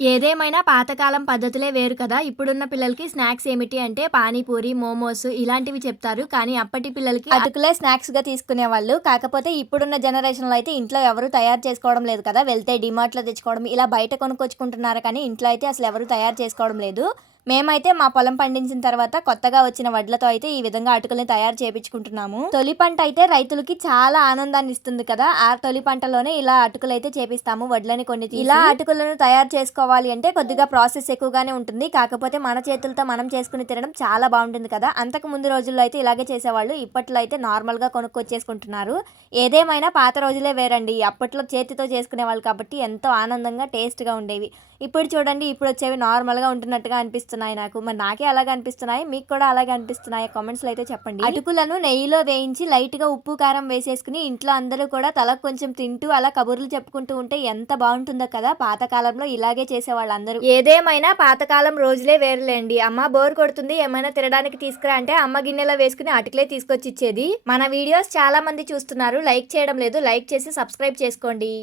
ఏదేమైనా పాతకాలం పద్ధతులే వేరు కదా! ఇప్పుడున్న పిల్లలకి స్నాక్స్ ఏమిటి అంటే పానీపూరి, మోమోస్ ఇలాంటివి చెప్తారు. కానీ అప్పటి పిల్లలకి అటుకులే స్నాక్స్‌గా తీసుకునేవాళ్ళు. కాకపోతే ఇప్పుడున్న జనరేషన్‌లో అయితే ఇంట్లో ఎవరు తయారు చేసుకోవడం లేదు కదా! వెళ్తే డీమార్ట్‌లో తెచ్చుకోవడం ఇలా బయట కొనుక్కొచ్చుకుంటున్నారు కానీ ఇంట్లో అయితే అసలెవరు తయారు చేసుకోవడం లేదు. మేమైతే మా పొలం పండించిన తర్వాత కొత్తగా వచ్చిన వడ్లతో అయితే ఈ విధంగా అటుకుల్ని తయారు చేపించుకుంటున్నాము. తొలి పంట అయితే రైతులకి చాలా ఆనందాన్ని ఇస్తుంది కదా! ఆ తొలి పంటలోనే ఇలా అటుకులైతే చేపిస్తాము. వడ్లని కొన్ని తీసి ఇలా అటుకులను తయారు చేసుకోవాలి అంటే కొద్దిగా ప్రాసెస్ ఎక్కువగానే ఉంటుంది. కాకపోతే మన చేతులతో మనం చేసుకుని తినడం చాలా బాగుంటుంది కదా! అంతకు ముందు రోజుల్లో అయితే ఇలాగే చేసేవాళ్ళు. ఇప్పట్లో అయితే నార్మల్‌గా కొనుక్కొచ్చేసుకుంటున్నారు. ఏదేమైనా పాత రోజులే వేరండి. అప్పట్లో చేతితో చేసుకునేవాళ్ళు కాబట్టి ఎంతో ఆనందంగా టేస్ట్‌గా ఉండేవి. ఇప్పుడు చూడండి ఇప్పుడొచ్చేవి నార్మల్‌గా ఉంటున్నట్టుగా అనిపిస్తున్నాయి నాకు. మరి నాకే అలాగే అనిపిస్తున్నాయి. మీకు కూడా అలాగే అనిపిస్తున్నాయా? కామెంట్స్‌లో అయితే చెప్పండి. అటుకులను నెయ్యిలో వేయించి లైట్‌గా ఉప్పు, కారం వేసేసుకొని ఇంట్లో అందరూ కూడా తలకు కొంచెం తింటూ అలా కబుర్లు చెప్పుకుంటూ ఉంటే ఎంత బావుంటుందో కదా! పాతకాలంలో ఇలాగే చేసేవాళ్ళందరూ. ఏదేమైనా పాతకాలం రోజులే వేరులేండి. అమ్మ బోర్ కొడుతుంది ఏమైనా తినడానికి తీసుకురా అంటే అమ్మ గిన్నెలో వేసుకొని అటుకులే తీసుకొచ్చి ఇచ్చేది. మన వీడియోస్ చాలా మంది చూస్తున్నారు. లైక్ చేయడం లేదు. లైక్ చేసి సబ్స్క్రైబ్ చేసుకోండి.